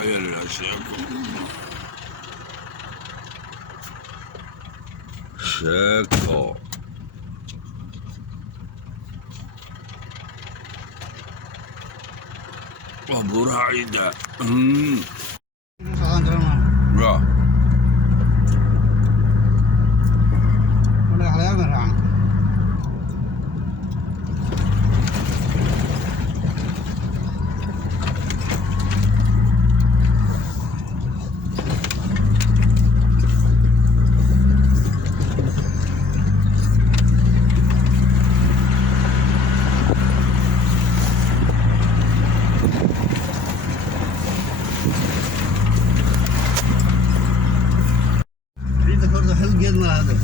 خيال الأشياء شاكو وبورا عيدا لا ولا على مرة عيدك برضه حلو جدا هذا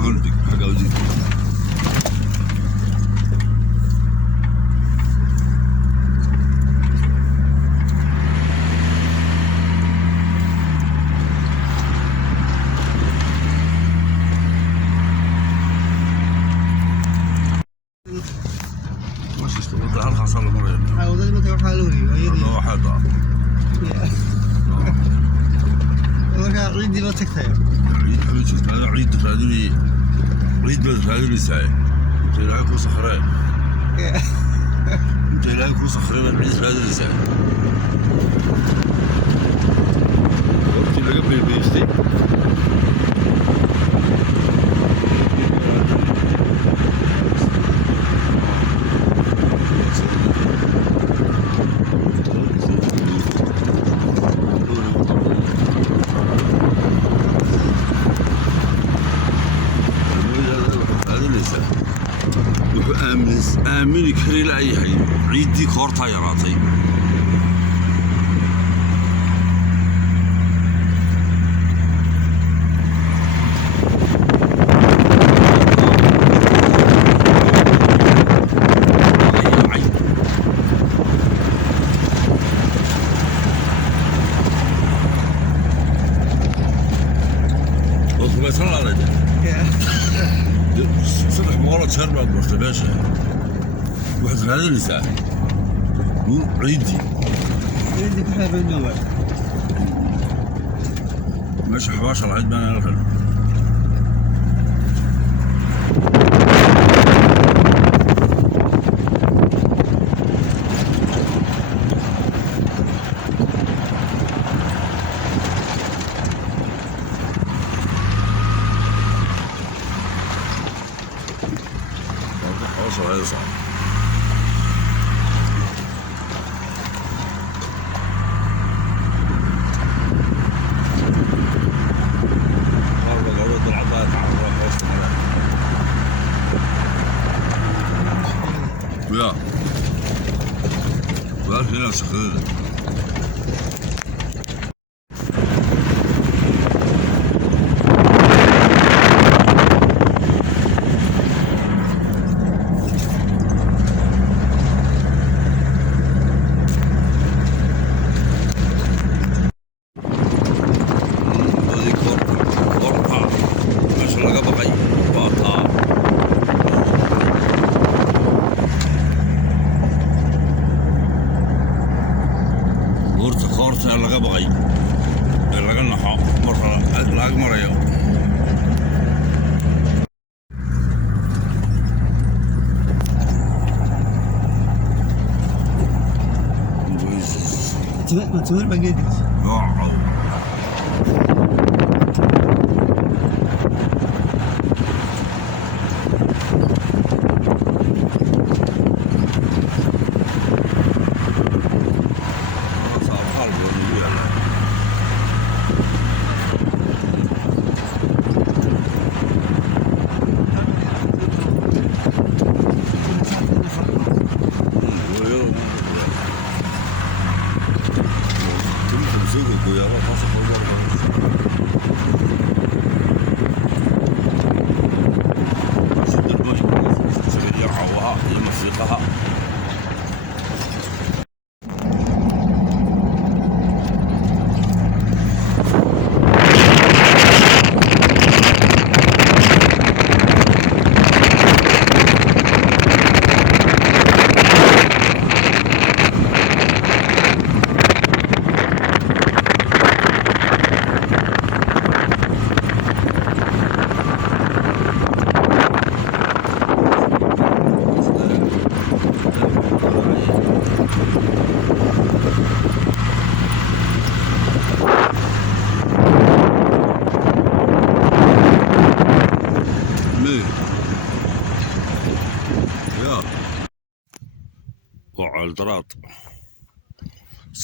حقولتك مش استوى ده حصل مرة حاول ما تروح حالوري ويدي واحد ورجع عيدي ما تكتب عيد حبيبي شفت هذا عيد تفادلي عيد بتفادلي ساعة انت لاك وصخرة انت لاك وصخرة من عيد تفادلي ساعة وقت اللي قبل البيستي آمني كري لا أي حي عيدي كورتا يراتي بس الله عليك صدق مغالطة شربة باشا واحد هذا اللي ساعة مو عيدي كحل بالنوبة ماشي 11 عيد ما نعرف هذا صعب يا ولا في ناس خذ laga baqay laga naxo marka laag marayo تمر بقيتي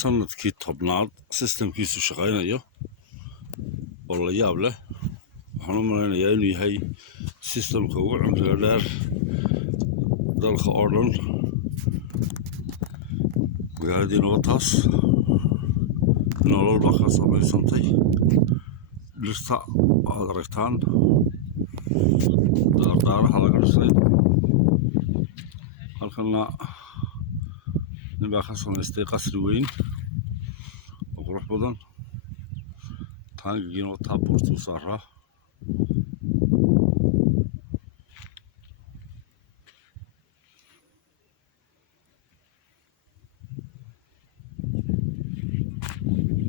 sanadkii 10aad systemkiisu shaqaynayo oo la yaab leh waxaan u malaynayaa inuu yahay systemka ugu cimriga dheer dalka oo dhan magaaladiina waa taas nolol baa ka samaysantay dhirta aad aragtaan daardaaraha laga dhisay halkana nin baa ka samaystay qasri weyn oo qurux badan taangigiina waa taa buurtuu saaraa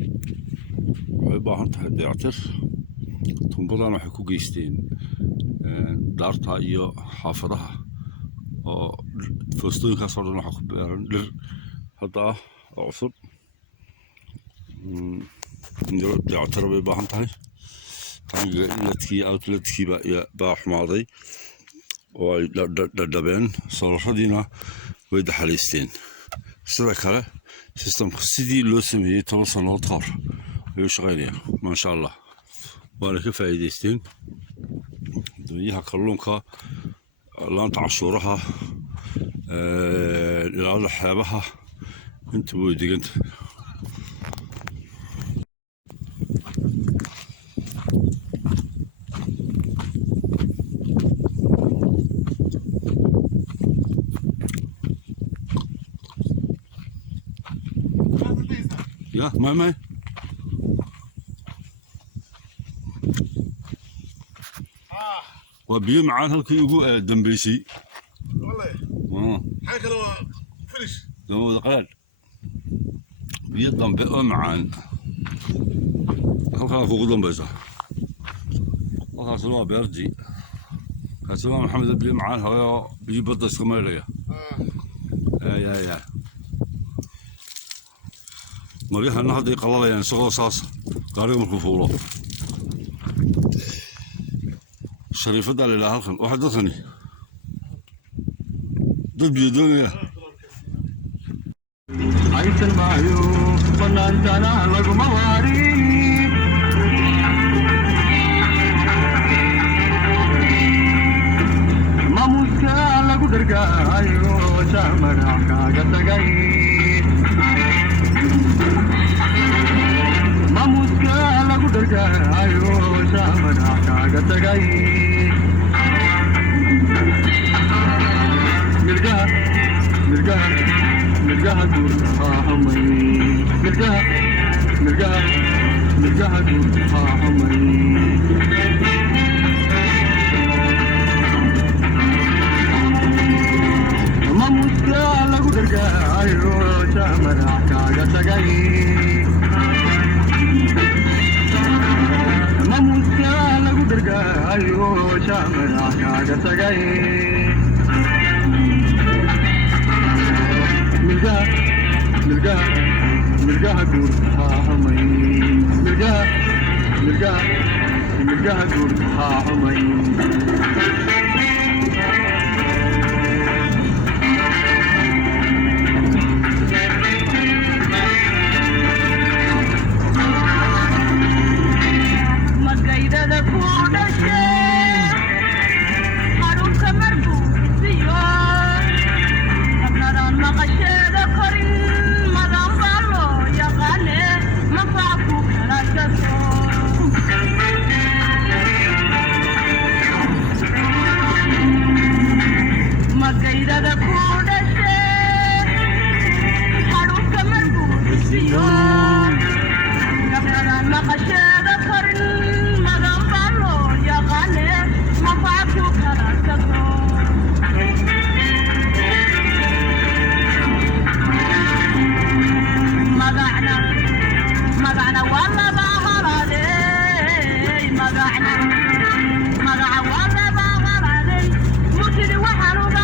waxay u baahan tahay dayactir tumbadan waxay ku geysteen daarta iyo xaafadaha oo foostooyinkaas oo dhan waxaa ku beeran dhir hadda ah oo cusub dayactir bay u baahan tahay taangiga inletkii outletkii baa xumaaday oo ay dhadhabeen soolaradiina way daxalaysteen sida kale systemka sidii loo sameeyey 10 sannadood ka hor ayuu shaqaynayaa maasha allah waana ka faa'iidaysteen dunyaha kalluunka laanta cashuuraha ilaalada xeebaha intuba way deganta ya may waa biyo macaan halkii ugu dambeysay حاجة لو فرش لو قال biyo dambe oo macaan halkaa kugu dambaysa halkaasna waa beertii kaasina waa maxamed biyo macaan hooyo biyo badda iska maylaya ya maryahana hadday qalalayaan isagoo saas gaariga markuu fuulo shariifaddaa la yidhaha halkan waxa dadkani dad biyo doonaya aysan maayo banaantana laguma waarin maamuuska lagu dhargaayo jaamana kaaga tagay maamuuska lagu dhargaayo jaamana kaaga tagay mirgaha guurka hamay mirgaha guurka hamay maamuuska lagu dhargaayo jaamana kaaga tagay maamuuska lagu dhargaayo jaamana kaaga tagay mirgaha guurka hamay mirgaha guurka hamay magaydada ku dhashay xarunka marbuusiyo qabnadan maqasheeda korin madan baa loo yaqaane mafac ku kala gato magaydada ku dhashay xarunka marbuusiyo qabnadan maqasheeda korin madan baa loo yaqaane mafac ku kala gato magacna waa laba halaadey magaca waa laba halaadey murtidi waxaan uga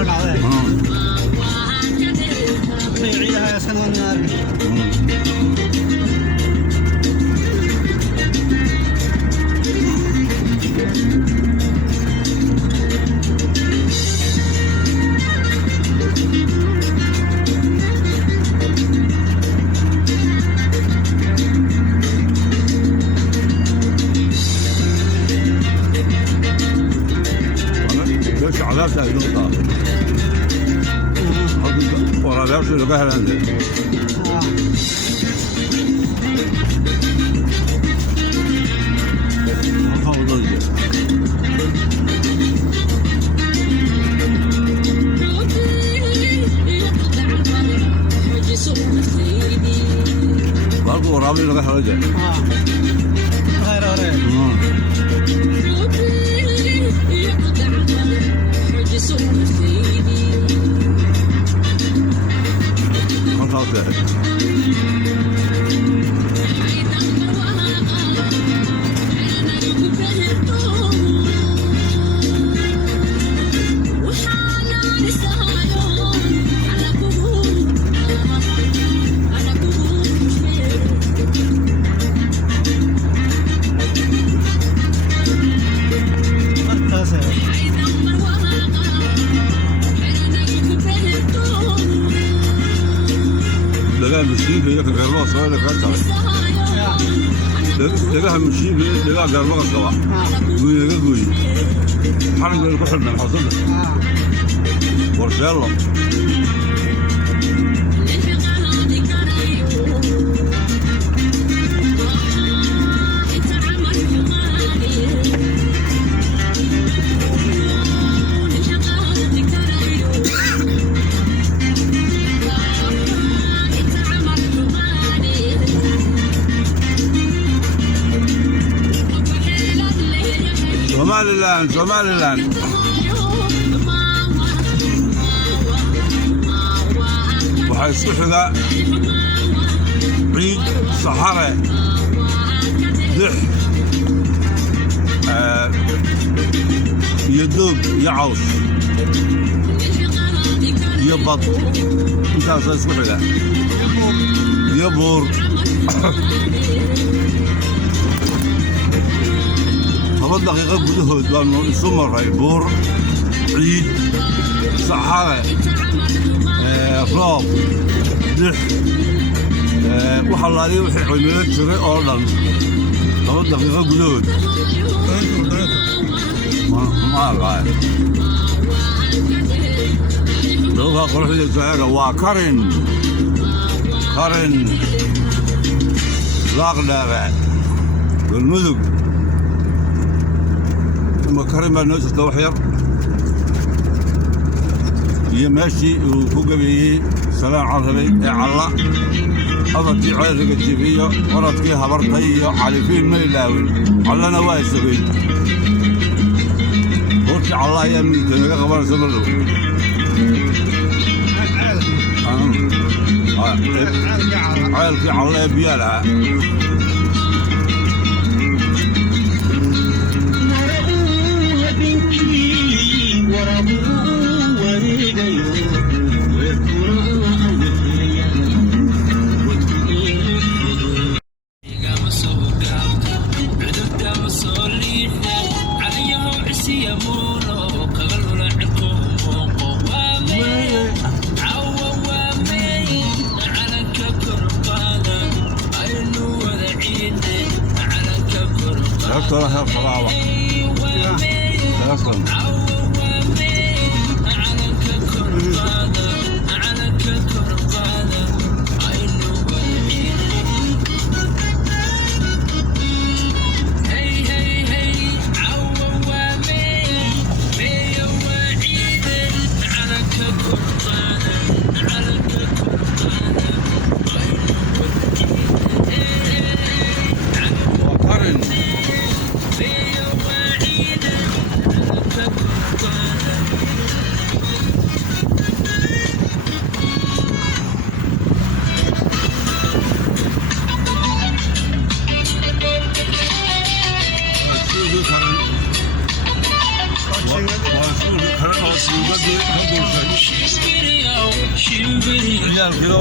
hor dhacday Ah, ciidaha sanadna arkin meesha cadaabta ay noqotaa waraabyaasha laga helande halkaa wadada halka waraabyo laga hela je غير غير halkaas lehe مركز lagaa mashiinka iyo ka garbaha sabada kaa tahay lagaha mashiinka iyo lagaa garbaha qaba wuu inaga gooye xarigooda ku xidhnaan xasada warsheello somaliland waxaa isku xiga ciid saxare dix iyo doog iyo caws iyo bad intaasaa isku xiga iyo buur toban daqiiqo gudahood baanu isu maray buur ciid saxare roob dix wax allaaliya wixii cimilo jiray oo dhan toban daqiiqo gudahood ma aqaan dhulka quruxdiisa eega waa karin laaqdheere galmudug ma karin baa noo jirta wax yar iyo meeshii uu ku gabeeyey salaan carrabay ee calla afartii ceeriga jibiyo orodkii habartay iyo califiin ma ilaawin callana waa isageyn hortii calla ayaa midigta naga qabanaysa ma dhow ceelkii calla ee biyaa lahaa ترى هي الصلاة أصلا واسوق خلنا واسوق عيال كيلو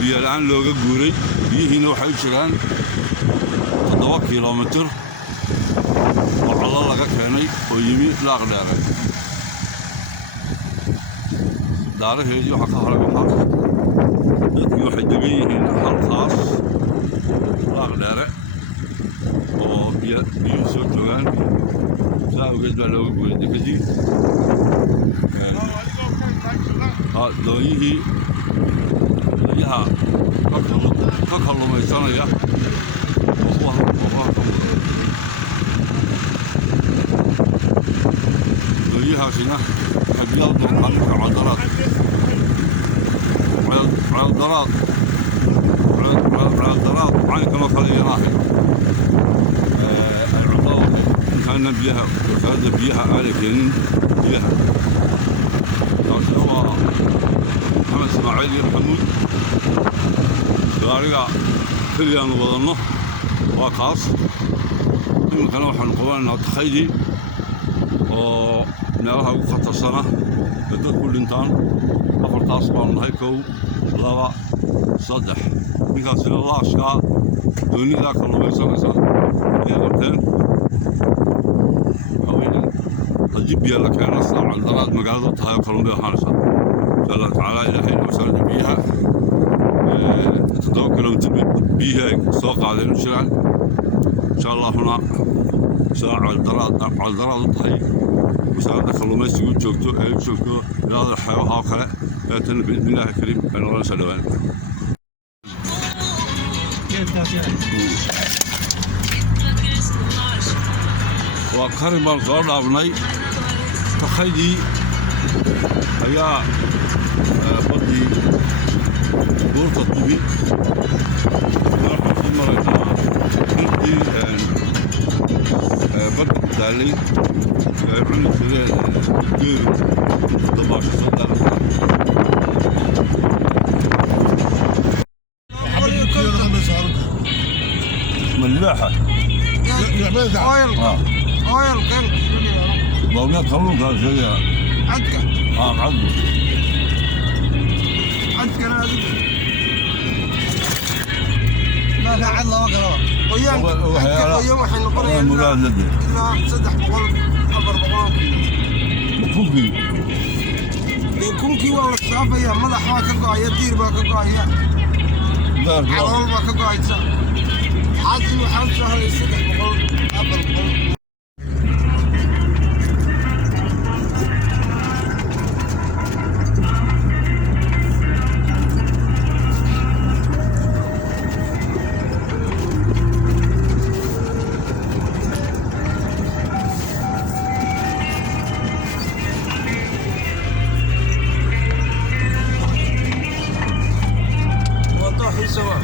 biyo la-aan looga guuray biyihiina waxay u jiraan 7 kiiloomitir oo calo laga keenay oo yimi laaq dheere daaraheedii waxaa ka haray waxaa dadkii waxay degan yihiin halkaas laaq dheere oo biyuhu soo joogaan saa awgeed baa looga guuray dekadii dooyihii biyaha ka kalluumaysanaya dooyahaasina waxay biyaha doonqaaninka ceeldaraad caynkama kale iyana ahayd ay cuntada intaana biyaha wasaaradda biyaha aanay keenin biyaha taasina waa maxamed ismaaciil iyo maxamuud gaariga keliyaanu wadanno waa kaas iminkana waxaanu qabanaynaa takhaydii oo meelaha ugu khatarsana ee dad ku dhintaan 4taas baanu nahay 1 2 3 ninkaasina laashkaa doonidaa kalluumaysanaysa ayay qabteen haddii biyo la keena saacan daraad magaaladu tahay oo kalluun bay ahaanaysaa insha allah tacaala ilaahay wasaaradda biyaha 7 kiiloomitir biyihii ay soo qaadeen u jiraan insha allahuna saa caldaraad u tahay wasaaradda kalluumaysigu joogto ee u joogto ilaada xeebaha oo kale beetana biidnillaahi kariim ay noqonaysa dhawaan waa karin baan soo dhaafnay takhaydii ayaa baddii buurta tibi waxaan maraynaa intii badda ku taallay ay cuni jireen geelu dabaasha soo daarata مليحة اويل كان ضوء كلون كان شيء عدك عدك انا لا لا عد الله وقرا وياك ويوم وحين نقول مجازدة لا 300 400 كوكي كوكي والله الصافية مدحها كقاية دير بها كقاية حلول بها كقاية حاسب وحال شهر يصدق بقول أبر بقول وطاحي سوا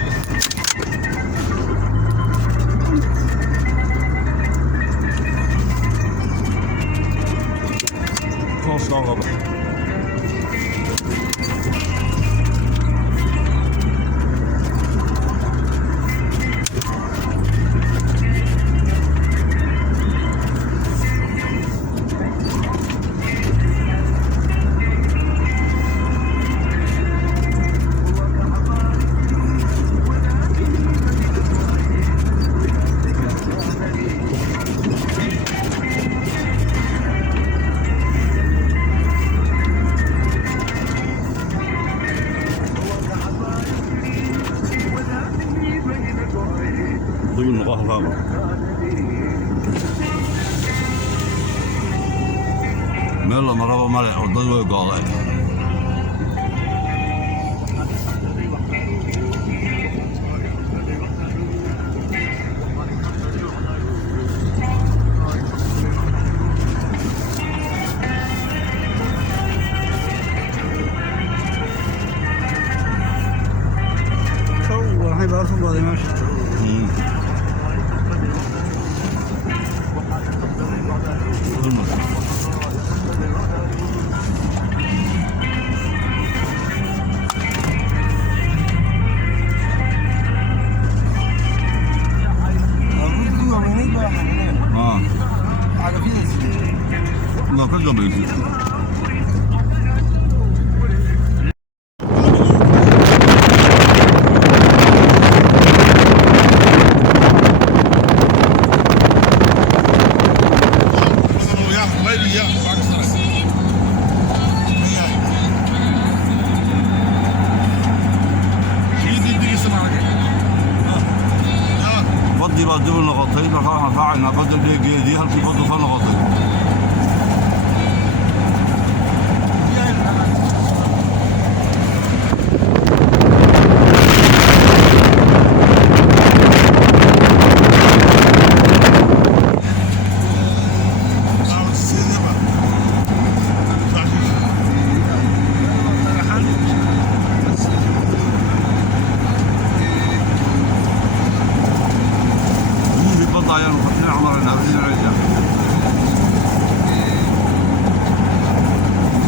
صعبة ضمن نقاط الغابة ميلا مرابا مالي ودد way go'day waxay baarsan go'day meesha baa dib u noqotay markaa waxaan raacaynaa badda dheegeedii halkii baddu ka noqotay ayaanu dhinac maraynaa dhinaceeda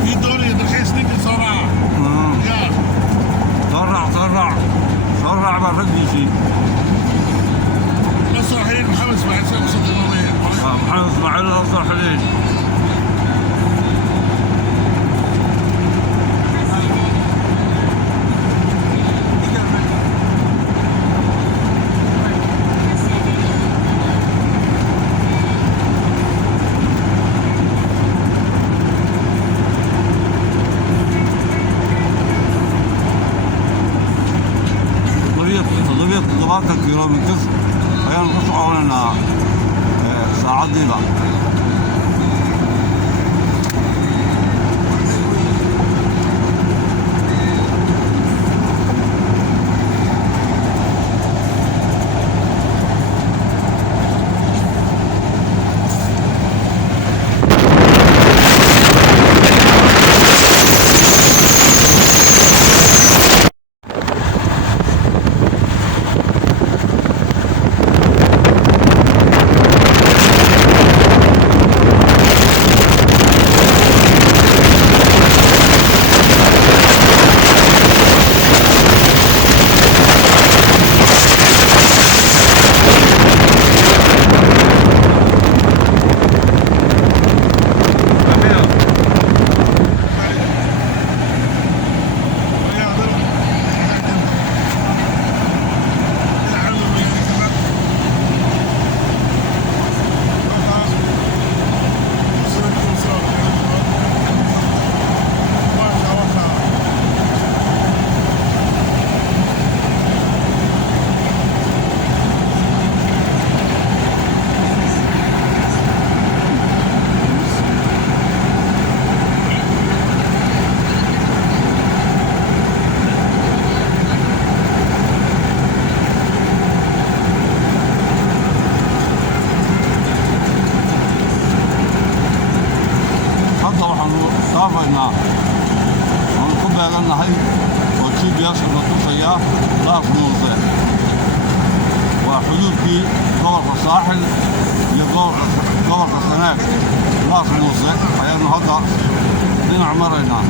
في دوري الرخيص نجي صراحة يا soo raac baa raggiisii نصر حليل محمد اسماعيل سيد صوت الموضوع maxamed ismaaciil la soo xidhiidh kilomitr ayaan ku soconaynaa saacadiiba dhaafaynaa waan ku beegannahay oo GPS-ka la tusayaa laas muuse waa xuduudkii gobolka saaxil iyo gobolka sanaag laas muuse ayaanu hadda dhinac maraynaa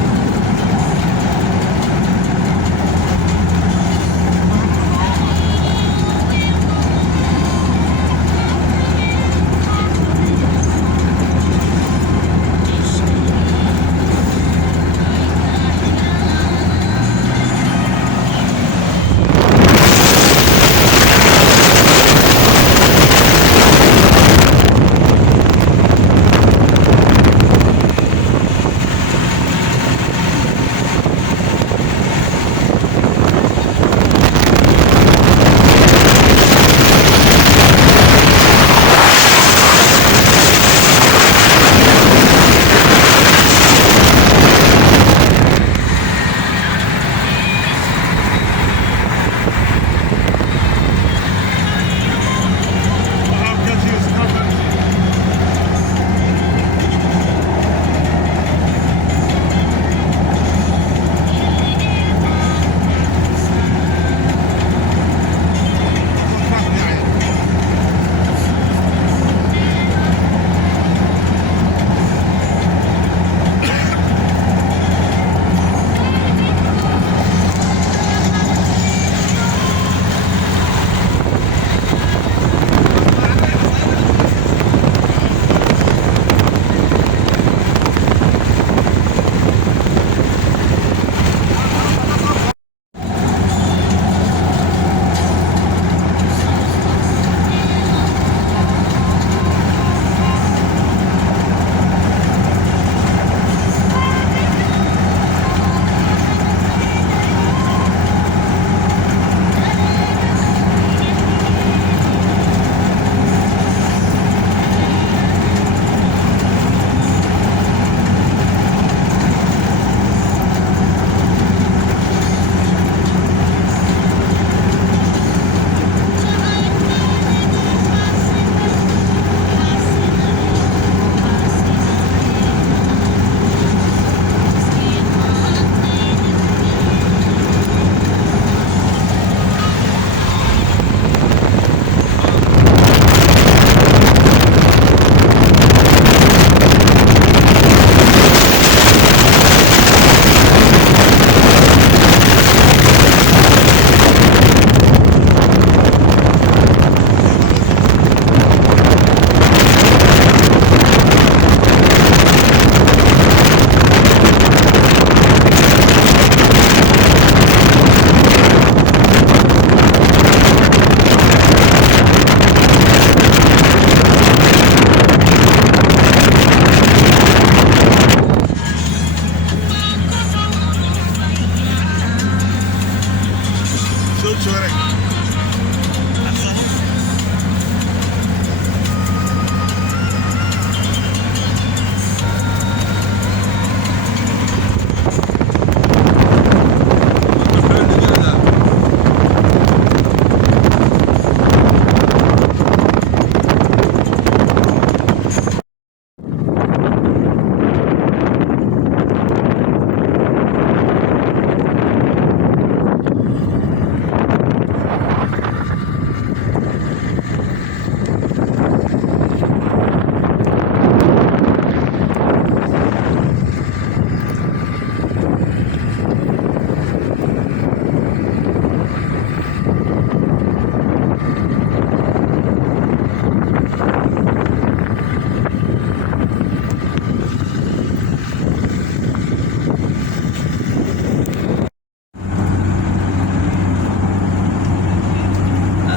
شورك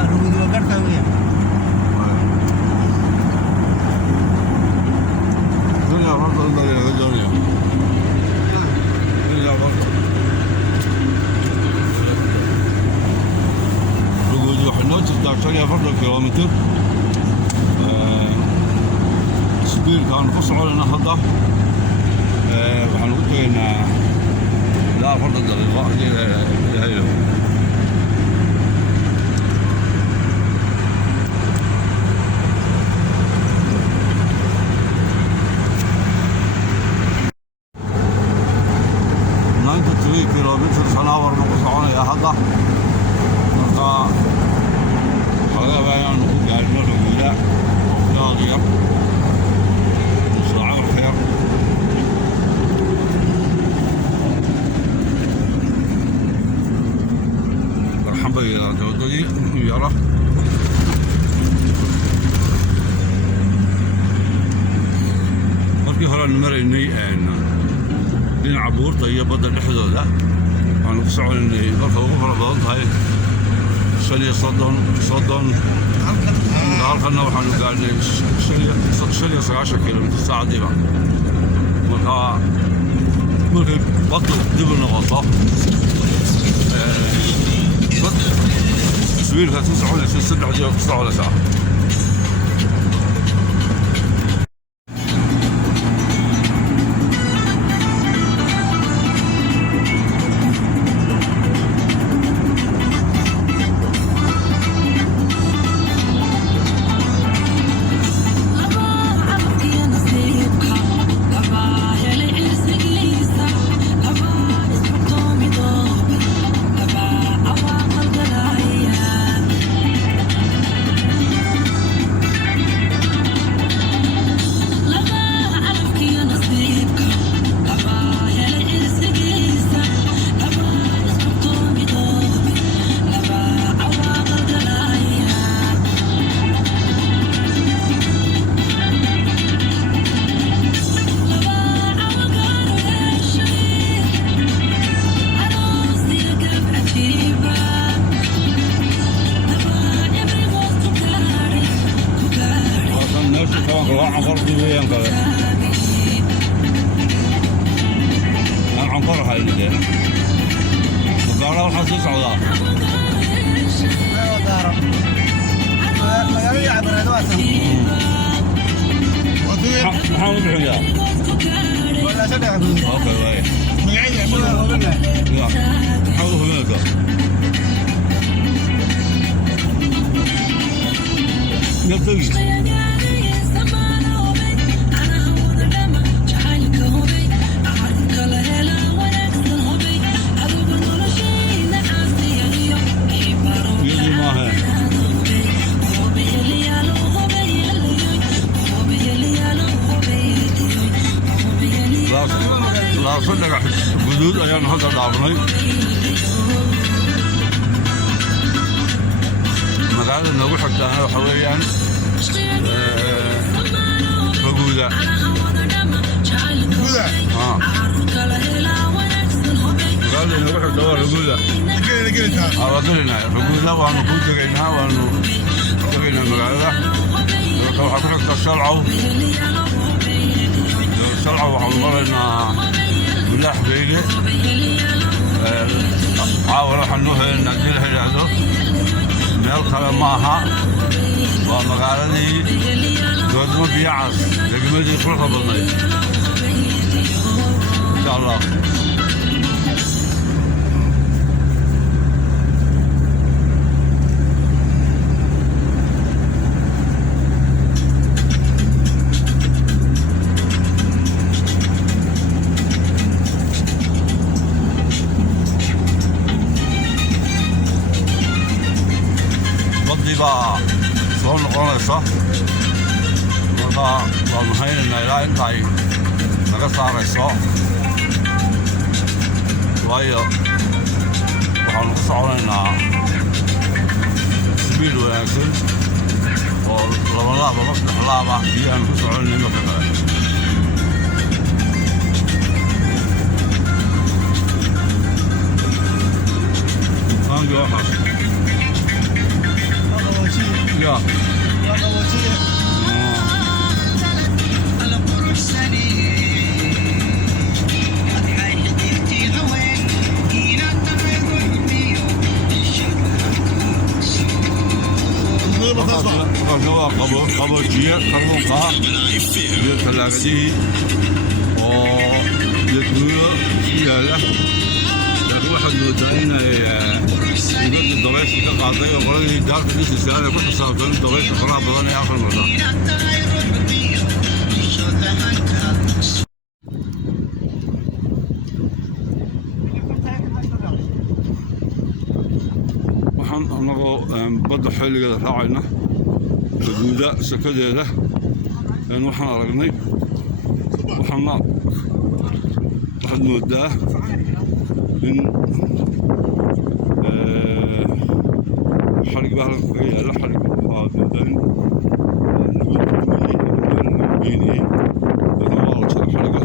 Rugi dua kan kau ya. الدنيا برضه تقدر إلى الدنيا الدنيا برضه وجود حنوت 16 برضه كيلومتر سبيل كان فصل لنا هذا وحنقول إن لا برضه دقيقة إلى kilometers an hour ku soconaya hadda marka laga yaabaa inaan ku gaarino Ruguula daqiiqad saaca wax yar marxan bay ilaa wadadii yara markii hore aan maraynay dhinaca buurta iyo badda dhexdooda waxaan ku soconaynay marka ugu fara badan tahay 35 halkanna waxaanu gaarnay 95 kilomitir saacadiiba marka markay baddu dib u noqoto taswiirkaad ku soconaysa 3 daqiiqo ku soconaysaa صدق حدود أيام هذا العظمي مقالة نروح حتى حواليا رجولة رجولة قال لي نروح حتى رجولة رجولنا رجولة وأنا كنت جيناها وأنا جينا المقالة روح حتى الشرعة الشرعة وحضرنا بالله حبيبي عاول حنوه النجيل هيلعدو ميل كلا معها ومقالدي قدموا بيعص لقمدي فرقة بالله إن شاء الله baa soo noqonaysa marka waan haynaynaa ilaa inta ay naga saarayso waayo waxaanu ku soconaynaa sbiid wanaagsan oo labalaab ama saddex laab ah iyo aanu ku soconaynay marka kale aangi waxaas Yeah. قبوجية كربونها بالثلاجة ويتوه فيها لكن واحد مدعين يقول الضريش كقاضي وقال دارك ليش السنة كنت صابتين الضريش خراب بدني آخر مرة waxaan anagoo badda xilligeeda raacayna xuduuda sakadeeda waxaan aragnay waxaad moodaa in xarig baa kaga yaala xarig waxaad moodaa in geynayay laakiin waa la jira xariga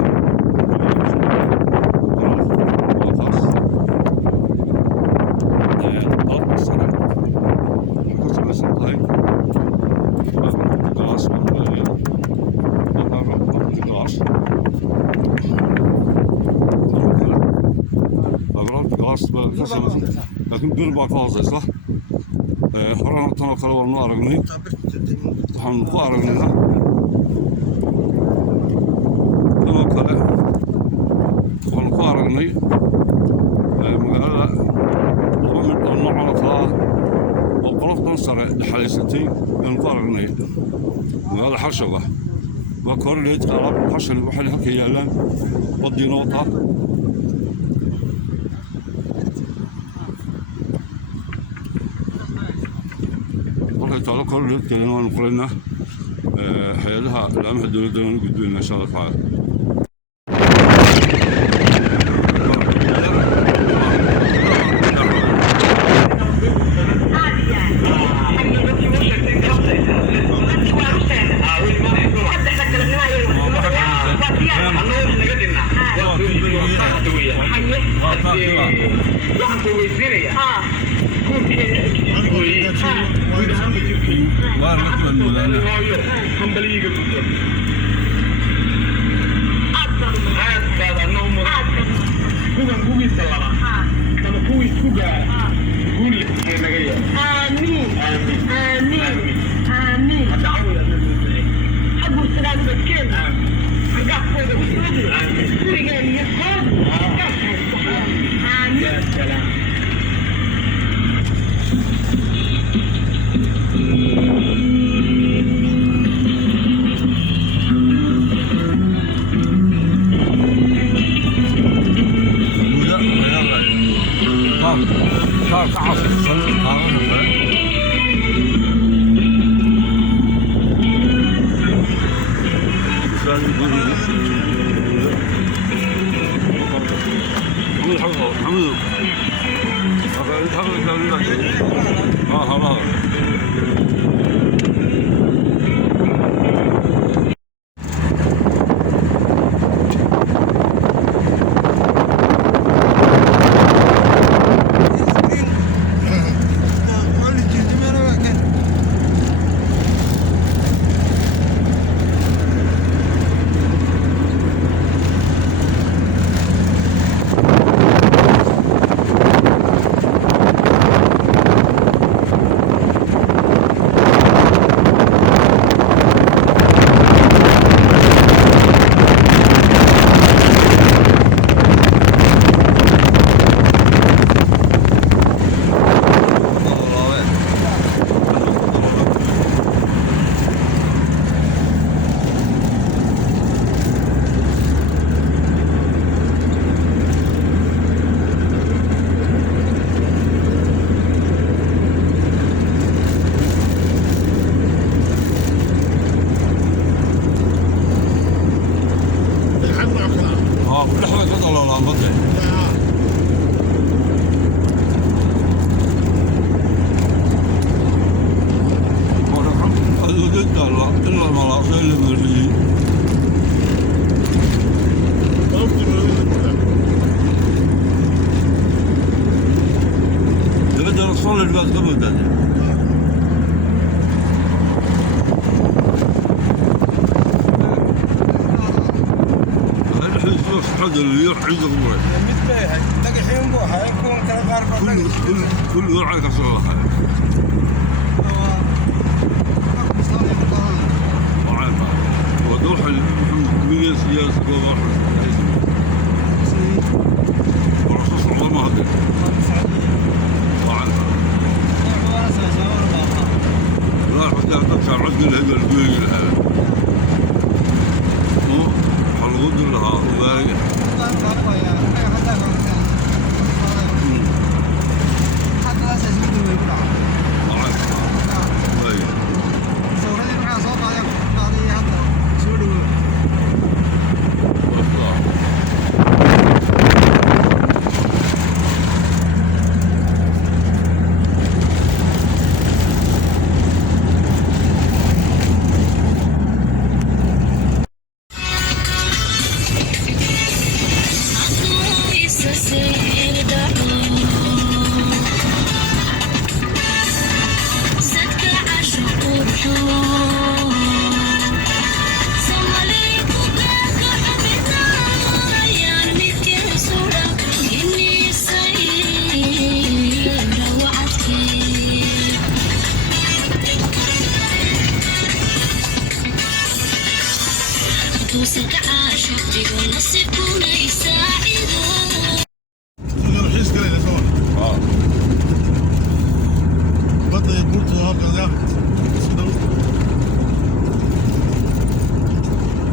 لكن بير باقاصة صح؟ حرام تنا كلام ما أرجعني وحن ما أرجعني ها تنا كلام وحن ما أرجعني مقالة ومن النوع على طلع وقرفت نصر لحالستي ما أرجعني مقالة حشقة وكور اللي يتقرب حشل وحل هكي يعلم بدي نقطة تعالوا كل كلنا ونقولنا حيالها الأمها الدولة نقدر إن شاء الله تعالى صلي البيت قبل ده الحين شوف حد اللي يروح عند ابوي مثل دقيقين بوها يكون كذا قارب كل يروح عليك صلاح ودوح المية سياسة قوة ورصص عظمة هذه وعلى لا حتى تبشع عدل هذا البيج الآن مو حلقود لها وبارقة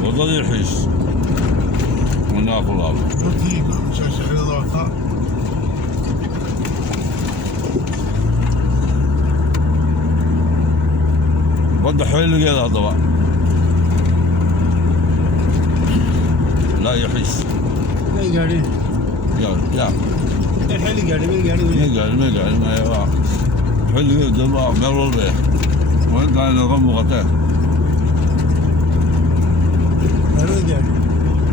وضل الحيس وناكل هذا وضع حيل كذا طبعا لا يحس ما يقعد يا الحين قاعد ما يبغى حيل كذا دبا قبل به وين كان الغم وقته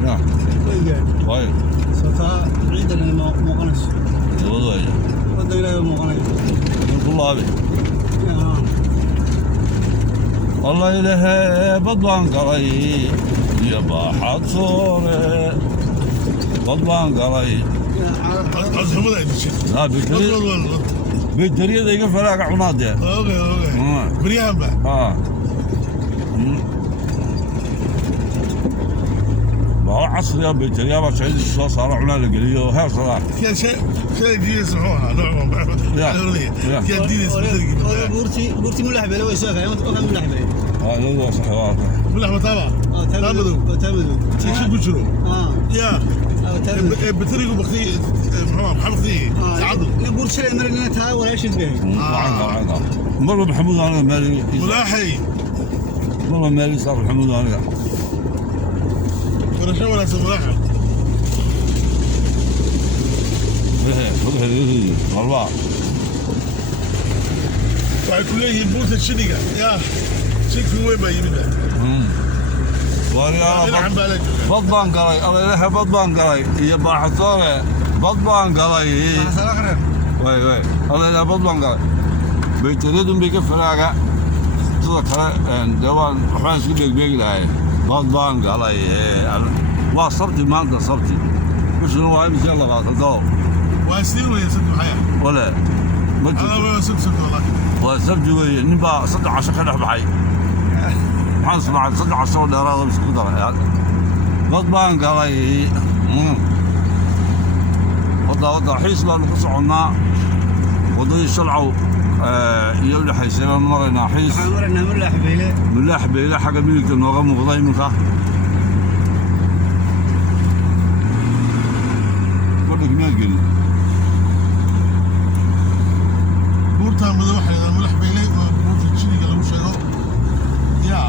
نعم طيب صفاء عيدنا مقنص والله ودنا مقنص الله عليك الله إله بدوان قري يا باحات صورة بدوان قري لا بالدريه ذيك فراق عناد اوكي بريان بقى عصر يا بالدريه باش عندي شو صار عناد القليو ها صراحه كان شيء جديد يسمعوها نوع كان جديد يسمعوها بورتي ملعب لو يسافر ما تفهم ملعب لا صح واضح ملعب طبعا تامدو شو بتشرو يا بتريقوا بختي محمد بختي تعادل بورتي شيء مرنا تها ولا شيء به عنا مره محمود انا مالي ملاحي والله مالي صار محمود انا ولا شو ولا ملاحي ايه والله وكليه بوت الشنقه يا شيك في وين ما يمنا بدبان قلي الله يلحق بدبان قلي يا باحثوره بدبان قلي وي الله يلحق بدبان قلي بيتريدون بيك فراغا تذكر دوان وحان اسكو بيق لهاي بدبان قلي waa sabti maanta sabti bishuna waa imisa la qaado واسير ولا يسد معايا ولا انا ولا سد والله وسبت وي نبا 16 ka dhex baxay waxaan sumcad 16 dheeraad isku daray dad baan galay wada xiis baan ku soconaa wadadii shalcow iyo dhaxaysan marayna xiis marayna mulax beele xaga midigta nooga muuqday iminka buurta madax beelay oo buurta jiniga lagu sheego ya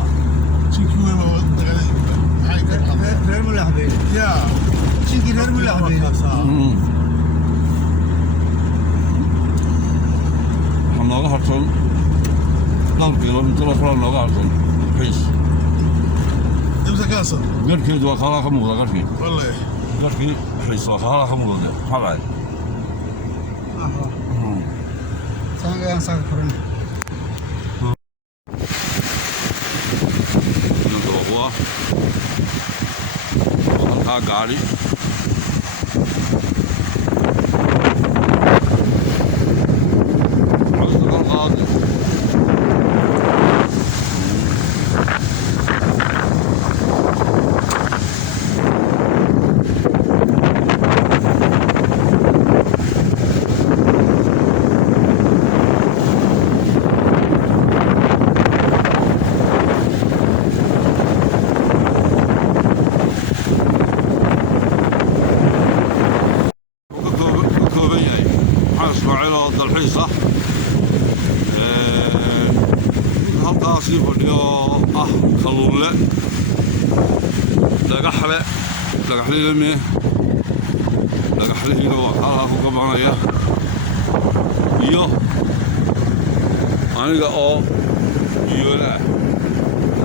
jinki weyn waa dagaalay maxay ka dhacday reer mulax beelay ya jinki reer mulax beelay nooga harsan dhowr kilomitir oo nooga harsan xiis imsa kaasa garkeedu waa kala ka muuqda garkii wallahi garkii xiis waa kala ka muuqda xalay Tanga saka koran. هو halkaa gaari qaadi dalxiis ah halkaasii fadhiyo ah kalluunle dhagaxlileme dhagaxlihiina waa halkaa ku gabanaya iyo aniga oo biyoole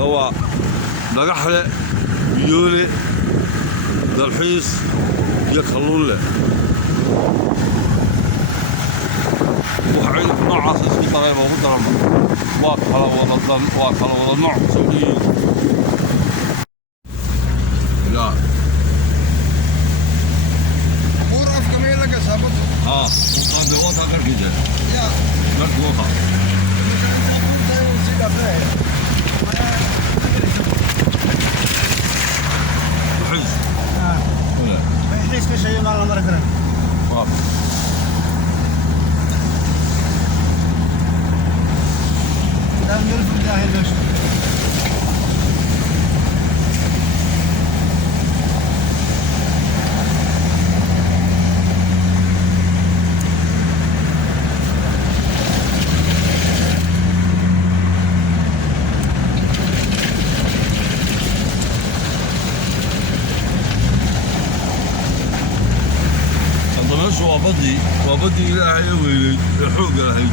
ah waa dhagaxle biyoole dalxiis iyo kalluunle وحيد نوع اساسي طيب ومدرب واكل ولا نوع سوري لا غرف كمان لك سابط هذا وضع غير كده يا غير وضع حيز حيز كل شيء ما مرة كرن. نلف الداهي ليش؟ هذا شو وابدي إلهي ويلي يحوق إلهي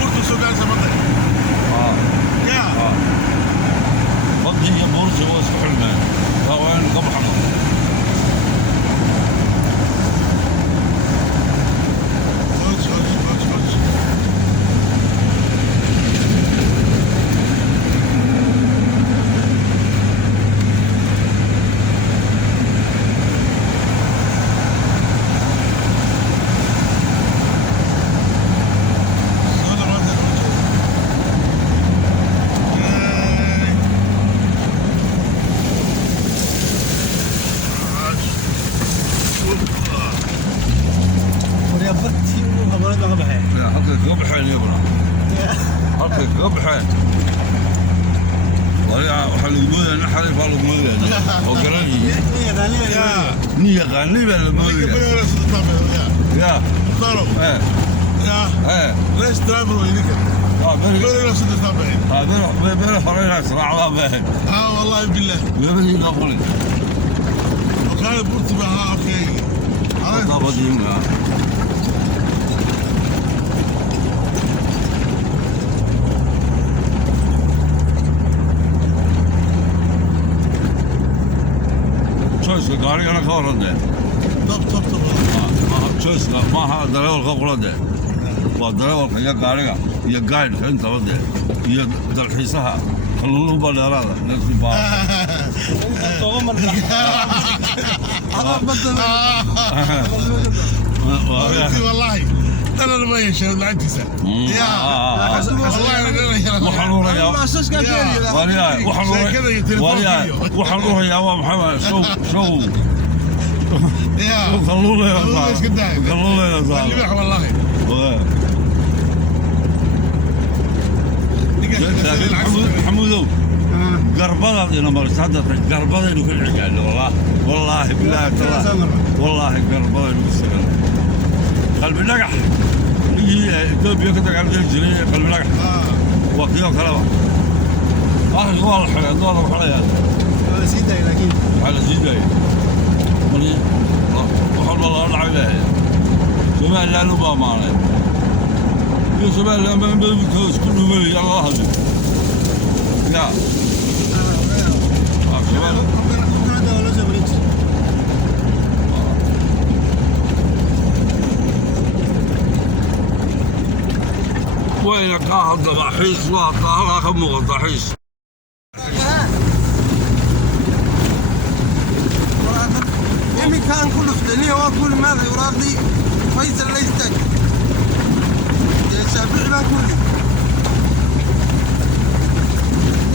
Porto Sogar Samantha. halkay kaga baxeen iyaguna halkay kaga baxeen waxaa lagu moodaya nin xariif baa lagu moodaya oo garanayay nin yaqaanay baa la moodaya ya Claro. ليش ترابل وينك؟ بيري صدق تابعين. بيري فرينا صراحة باهي. والله بالله. بيري نقولي. وكان بورت بها اوكي. هذا بديم لا. شو سكاري أنا خورن ده. طب شوس ما هذا دليل الخبرة ده ودليل يا قارئة يا قاعد أنت وده يا دلحيسها خلوه بالأراضي نفس البعض والله أنا ما يشهد عندي سنة يا وحنورة يا وحنورة يا محمد شو خلوا لي يا صاحبي والله حمودو قربضة يا نمر صدق قربضة إنه كل عقال والله بالله والله قربضة إنه السجن قلب نجح يجي دوبي كده قاعد يجري قلب نجح وقيا كلام والله حلا دور حلا على سيداي لكن على سيداي وحول الله العباد سمع لا نبى معنا يسمع لا ما بيكوس كل ملي الله هذا يا وين قاعد ضحيس واطلع خم ضحيس كان كل فلانية وأقول ماذا يراضي فيصل لا يستاجر يا شافعي ما كله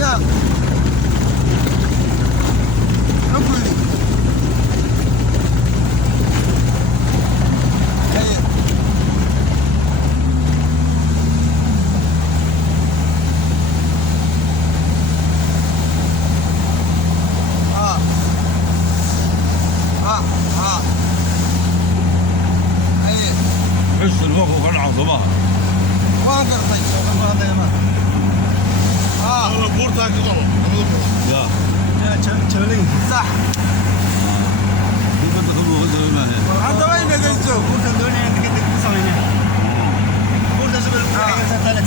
يا أقول لي حس الوقت وكان عظمها واقر طيب هذا يا مان والله بورتا كده لا تشولين صح كيف تقولوا غزة ما هي حتى وين قلتوا بورتا الدنيا انت كنت تسوينها بورتا شبل 30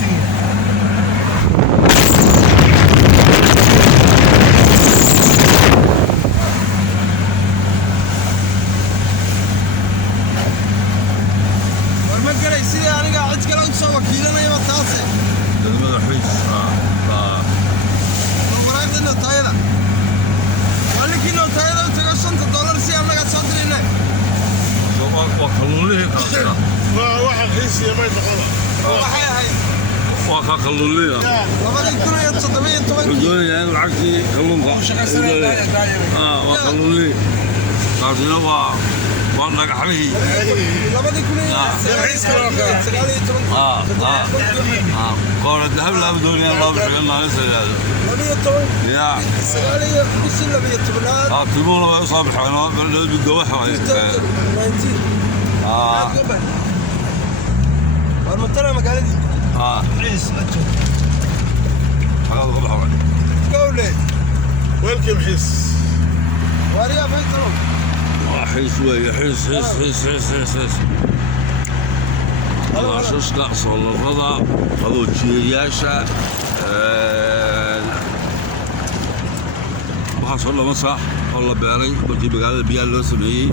وكيلنا يا متاسي هذا حيس المرايد انه تايلا قال لك انه تايلا وتقشنت $1 سي انا قاعد صدر هنا وخلوا لي ما واحد حيس يا بيت خلاص هاي وخلوا لي لما يكونوا يتصدمين يقولون يعني العكسي خلوهم وخلوا لي قاعدين والله حبيبي لما يكونوا قال الذهب لا بدون الله بحقنا نسال هذا يا سؤالي بس اللي بيتبلاد تبون يصابح انا بالدوحه والمنطقه مقالدي حيس هذا غلط قولي ويلكم حيس واريا فيصل حيس ويا حيس شوش نقص والله الرضا هذول جياشة وحصل والله مسح والله بيري بجي بقال البيال لو سمعي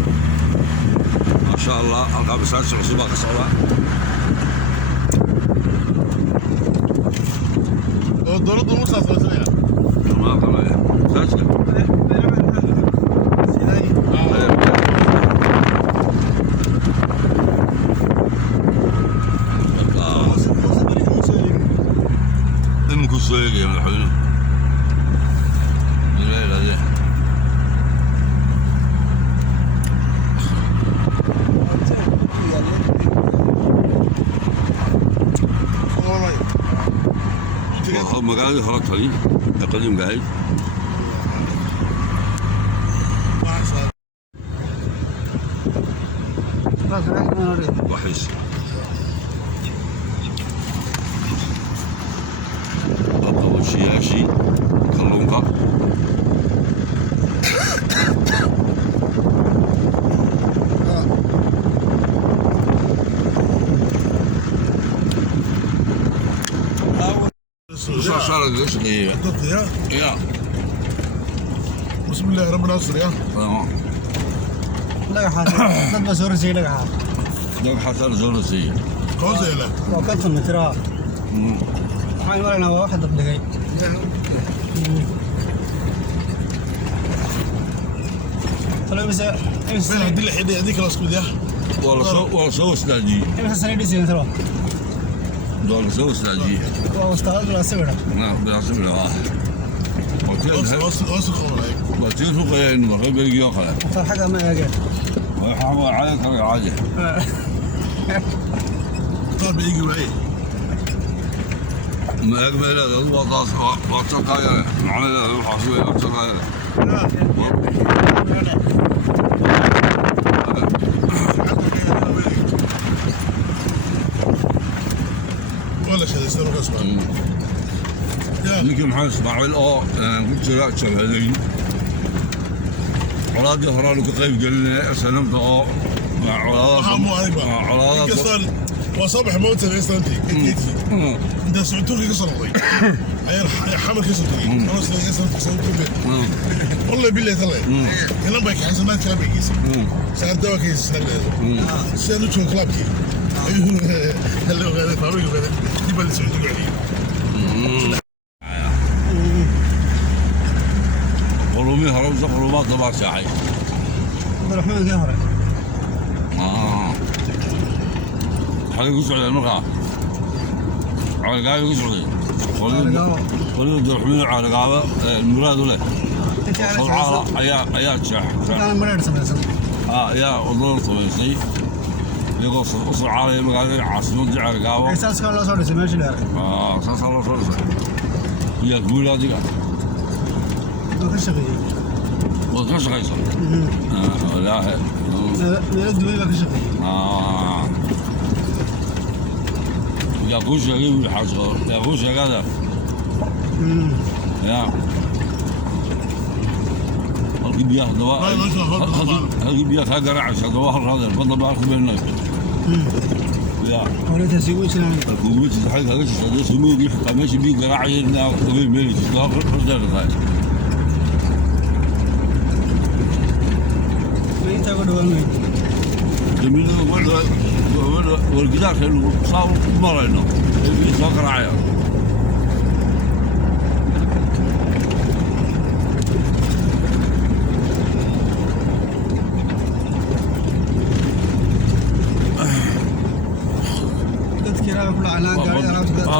ما شاء الله ألقى بسانس عصوبة قصوى الدولار موسى ثلاثة ما قال سانس المكسوية من حلو الليلة دي magaaladii hore tali ee qadiimka ahayd waxays qabashiyaashii kalluunka صار الشيء يا بسم الله رب العصر يا لا حاجة ضد زور زي لك حاجة ده حصل زور زي كوزة لا وكنت مترا حاجة ولا أنا واحد دقيقة طلع بس فين هدي الحدي هذيك الاسكود يا والله سو استاجي بس سنة دي ترى والله سو استاجي واستغل ولا سوينا نعم بيعصب له وصل خبر هيك وتيجي فوق انه غير بيجي اخر صار حاجة ما يجي هو على طريق عادي طب يجي معي ما اجمل هذا الوضع واتقى عمل الحصول واتقى ولا شيء يستمر اسمع يمكن محمد اسماعيل قلت لا شبهين عرادي هرانو كقيب قال لنا سلمت مع عرادي قصر وصبح موته في استنتي انت سمعتوا لي قصر الله هي حمل قصر خلاص قصر سويتوا والله بالله ترى كلام بك حسنات كلام بيجيس ساعه دواء كيس سالوا شو كلابكي هلا غير فاوي غير دي بل سعودي عليه قلومي هرب زقلوبات ضبع ساعي عبد الرحمن قهرة حاجة يقص على المرقع على قاعد يقص عليه ولد عبد الرحمن على قاعدة المراد له صراحة أيات شاح أنا مريض سبعة يا والله طويسي يقص قصر على مقالة عاصمة على قاعدة إحساس كان لا صار يسمع شو لا أساس الله صار يا قول هذيك وش شغل وش غيصل لا لا دبي ما كشغل يا قوش يا حاجة يا قوش يا هذا يا القي بياخذ دواء القي بياخذ هذا رعش دواء هذا الفضل باخذ منه يا ولا تسوي شنو القوة تحيل هذا الشيء سموه يحكى ماشي بيه قراعي إنه قبل ميلي تطلع فرصة هاي ما يتابع دوامين جميل والقدار كانوا صاروا مرة إنه يسوق قراعي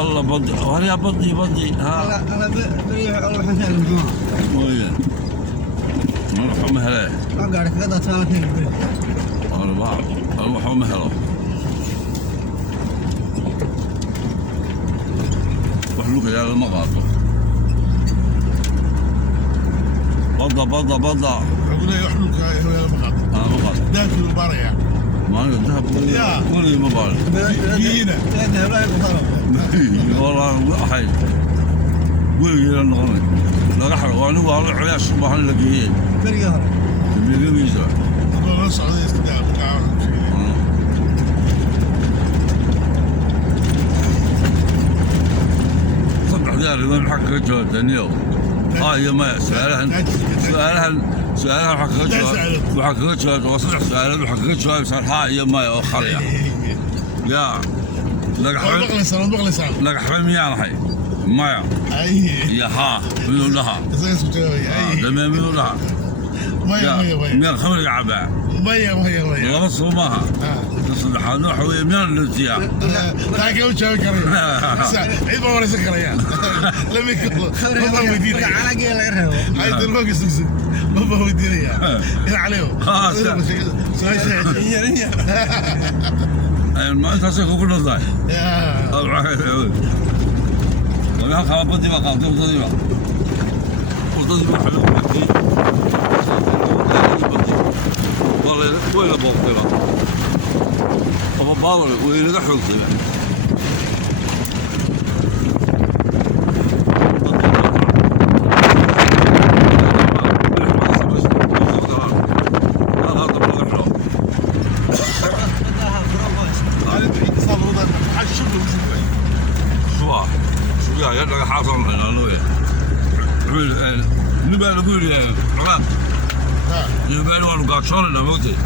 الله بدي وهي بدي ها انا بريح اروح انت المجموعه وين نروح مهله ما قاعد كذا ثاني في انا بعرف اروح مهله وحلوك يا المقاطع بضة اقول له يحلوك يا المقاطع مقاطع داخل المباراه ما الذهب كل المباراه جينا لا والله حي قول لي النغمة لا راح وانا والله علاش ما نلاقيه بريها اللي بيزا والله نصعد استدعاء صبح داري وين حق جواب دنيو يا ما سؤالها حق جواب وحق جواب وصح سؤالها وحق جواب صار يا ما اخر يا لك حرمي يا حي ما يا ها منو لها لما منو لها مية خمر عباء مية غص وماها تصلح نحوي من الاتياء لكن وش كريم عيد ما ورا سكريان لم يكن ما ودينا على قيل غيره عيد الفوق سكسك ما ودينا يا عليهم ما انت سكو كل ضاي يا halkaa badii baa qaatay waddadiiba waxaa lagu batay way la booqtayba ama baadale way laga xoogtayba laga xaasan ilaalooya nibaa lagu yidhi nibaan waanu gaajoonayna moogtay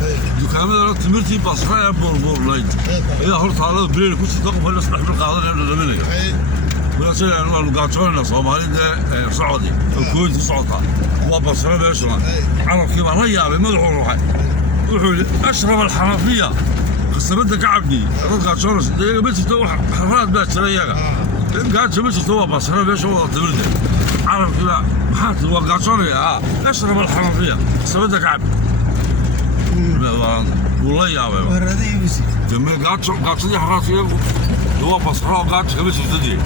dukaamadana timirtii basra ee buurbuurnayd ayaa hortaalada bileena ku sita qofa la saddex bil qaadanaya dhadhaminayo walaasayaan waanu gaajoonayna soomaalida socodi oo kooyinta socota waa basra meeshuna carabkii baa la yaabay madaxuu ruuxay wuxuu yidhi ashraf alxanafiya qasabada ka cabdi dad gaajoonaysa iyaga ma jirto wax xaraad baa jira iyaga قاعد مشيت هو بس انا ليش هو تبرد عرف لا حاط هو قاصوني اشرب الحنفيه سودك عب والله يا بابا وردي بس جميل قاعد صدي حراسي هو بس قاعد مشيت تدي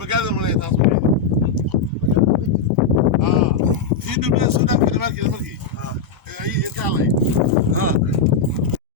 magaalada malay taas